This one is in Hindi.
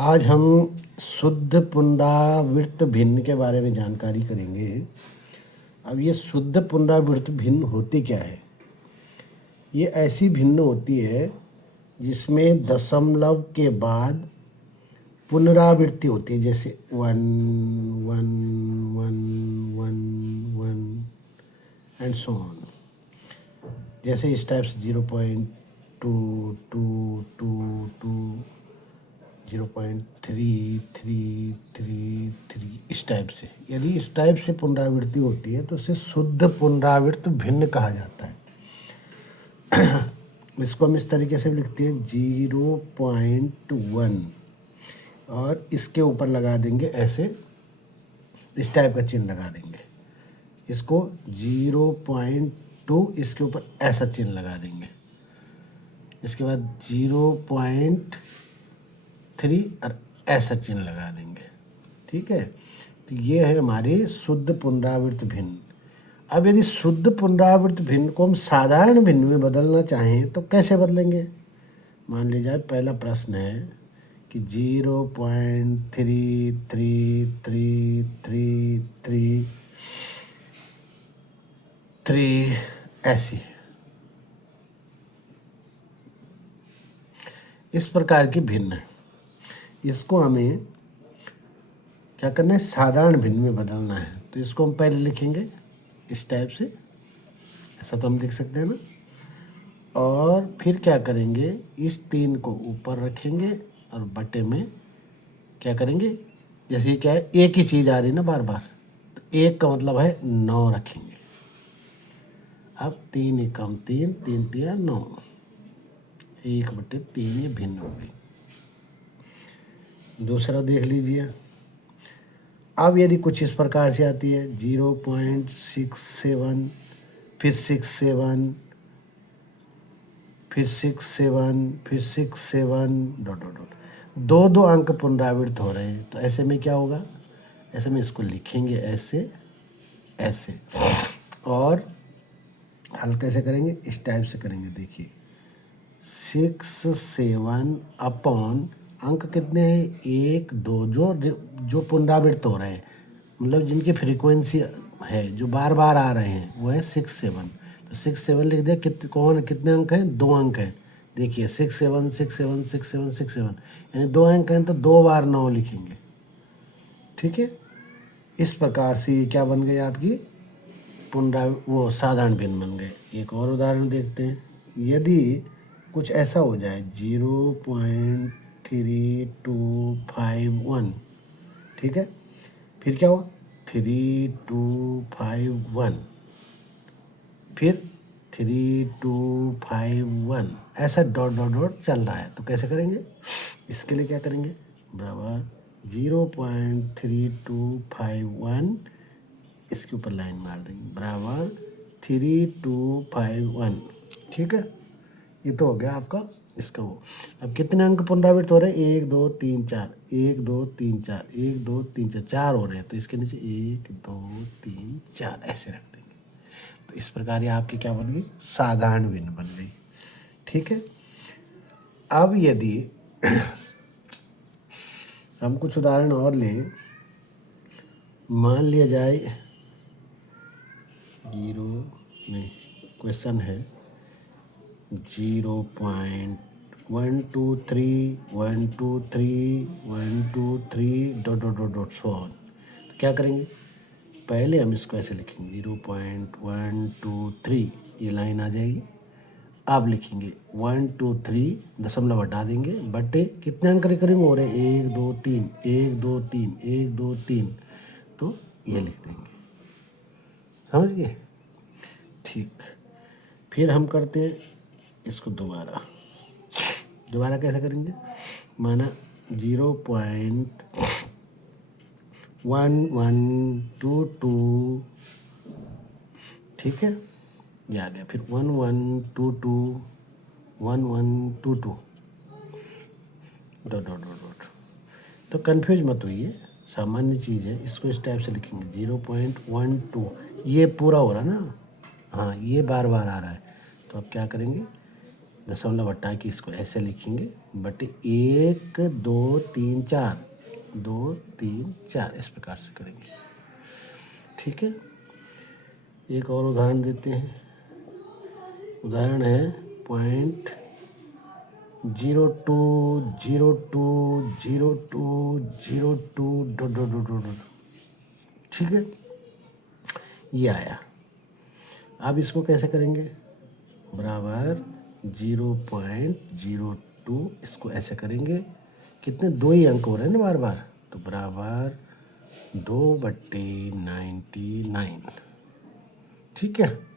आज हम शुद्ध पुनरावृत्त भिन्न के बारे में जानकारी करेंगे। अब ये शुद्ध पुनरावृत्त भिन्न होती क्या है? ये ऐसी भिन्न होती है जिसमें दशमलव के बाद पुनरावृत्ति होती है, जैसे 1 1 1 1 1 एंड सो ऑन। जैसे इस टाइप से 0.2 2 2 2 0.3333 इस टाइप से। यदि इस टाइप से पुनरावृत्ति होती है तो उसे शुद्ध पुनरावृत्त भिन्न कहा जाता है। इसको हम इस तरीके से लिखते हैं 0.1 और इसके ऊपर लगा देंगे ऐसे, इस टाइप का चिन्ह लगा देंगे। इसको 0.2 इसके ऊपर ऐसा चिन्ह लगा देंगे। इसके बाद 0.3 और ऐसा चिन्ह लगा देंगे। ठीक है, तो ये है हमारी शुद्ध पुनरावृत्त भिन्न। अब यदि शुद्ध पुनरावृत्त भिन्न को हम साधारण भिन्न में बदलना चाहें तो कैसे बदलेंगे? मान लीजिए पहला प्रश्न है कि 0.33333 ऐसी है। इस प्रकार की भिन्न है। इसको हमें क्या करना है? साधारण भिन्न में बदलना है। तो इसको हम पहले लिखेंगे इस टाइप से, ऐसा तो हम लिख सकते हैं ना। और फिर क्या करेंगे? इस 3 को ऊपर रखेंगे और बटे में क्या करेंगे? जैसे क्या है, एक ही चीज़ आ रही ना बार बार, तो 1 का मतलब है 9 रखेंगे। अब 3 एकम 3 3 3 9, 1/3 ये भिन्न हो गई। दूसरा देख लीजिए। अब यदि कुछ इस प्रकार से आती है 0.67, फिर 67, फिर 67, फिर 67 डॉट डॉट डॉट, 2 अंक पुनरावृत्त हो रहे हैं। तो ऐसे में क्या होगा? ऐसे में इसको लिखेंगे ऐसे ऐसे, और हल कैसे करेंगे? इस टाइप से करेंगे। देखिए 6 7 अपॉन अंक कितने हैं? 1 2 जो पुनरावृत्त हो रहे हैं, मतलब जिनकी फ्रीक्वेंसी है, जो बार बार आ रहे हैं, वो है 6 7। तो 6 7 लिख दिया। कितने अंक हैं? 2 अंक हैं। देखिए 6 7 6 7 6 7 6 7, यानी 2 अंक हैं तो 2 बार 9 लिखेंगे। ठीक है, इस प्रकार से ये क्या बन गई? आपकी वो साधारण भिन्न बन गए। एक और उदाहरण देखते हैं। यदि कुछ ऐसा हो जाए 0.3251, ठीक है, फिर क्या हुआ? 3251, फिर 3251, ऐसा डॉट डॉट डॉट चल रहा है। तो कैसे करेंगे? इसके लिए क्या करेंगे? बराबर 0.3251, इसके ऊपर लाइन मार देंगे, बराबर 3251। ठीक है, ये तो हो गया आपका इसका वो। अब कितने अंक पुनरावृत्त हो रहे हैं? 1 2 3 4, 1 2 3 4, 1 2 3 4, 4 हो रहे हैं। तो इसके नीचे 1 2 3 4 ऐसे रख देंगे। तो इस प्रकार ये आपकी क्या बन गई? साधारण भिन्न बन गई। ठीक है, अब यदि हम कुछ उदाहरण और लें, मान लिया जाए क्वेश्चन है 0.123 dot dot dot dot so on. तो क्या करेंगे? पहले हम इसको ऐसे लिखेंगे 0.123, ये लाइन आ जाएगी। अब लिखेंगे 1 2 3, दशमलव हटा देंगे, बटे कितने अंक रिकरिंग हो रहे हैं? 1 2 3 1 2 3 1 2 3, तो ये लिख देंगे। समझ गए? ठीक, फिर हम करते हैं इसको दोबारा कैसे करेंगे? माना 0.1122, ठीक है, ये आ गया। फिर 1122 1122 डॉट डॉट डॉट डॉट। तो कन्फ्यूज मत होइए, सामान्य चीज़ है। इसको इस टाइप से लिखेंगे 0.12, ये पूरा हो रहा ना, हाँ, ये बार बार आ रहा है। तो अब क्या करेंगे? दशमलव हटा के इसको ऐसे लिखेंगे, बटे 1 2 3 4, 2 3 4 इस प्रकार से करेंगे। ठीक है, एक और उदाहरण देते हैं। उदाहरण है 0.020202 ... ठीक है, ये आया। अब इसको कैसे करेंगे, बराबर 0.02, इसको ऐसे करेंगे, कितने, 2 ही अंक हो रहे हैं ना बार बार, तो बराबर 2/99। ठीक है।